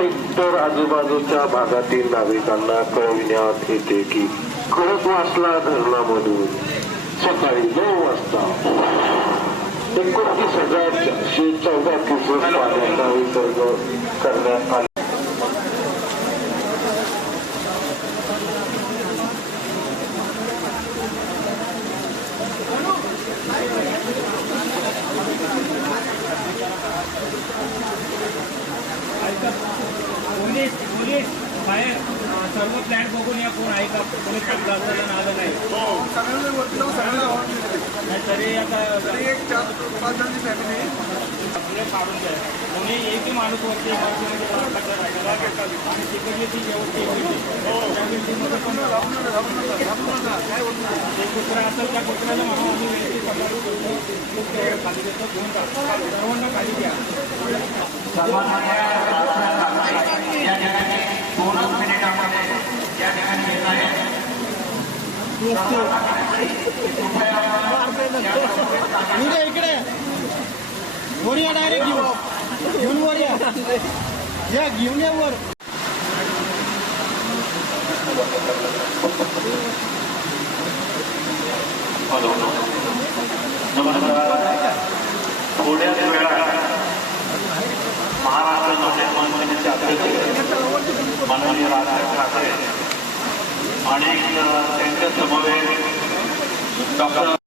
इतर आजूबाजूच्या भागातील नागरिकांना कळविण्यात येते की खडकवासला धरणामधून. सकाळी नऊ वाजता. एकोणतीस हजार चारशे चौदा क्युसेक पाण्याचा विसर्ग करण्यात आला. पोलीस बाहेर सर्व प्लॅन बघून या कोण आहे का पोलीस असं आलं नाही सगळ्यांना वरती जाऊन सगळ्यांना. नाही तरी आता तरी एक चार पाच जणांची फॅमिली आपले काढून द्या कोणी एकही माणूस वरती राहिला. आणि तिकडली ती व्यवस्थित होती. जे कुत्रा असेल त्या कुत्र्याला म्हणून आम्ही व्यवस्थित सकाळी करतो. खाली देतो घेऊन सर्वांना खाली द्या इकडे वर या डायरेक्ट घेऊ घेऊन वर या या घेऊन या वर हॅलो नमस्कार थोड्याच वेळात महाराष्ट्र नवनिर्माण सेनेचे अध्यक्ष माननीय राजसाहेब ठाकरे आणि त्यांच्या समवेत डॉक्टर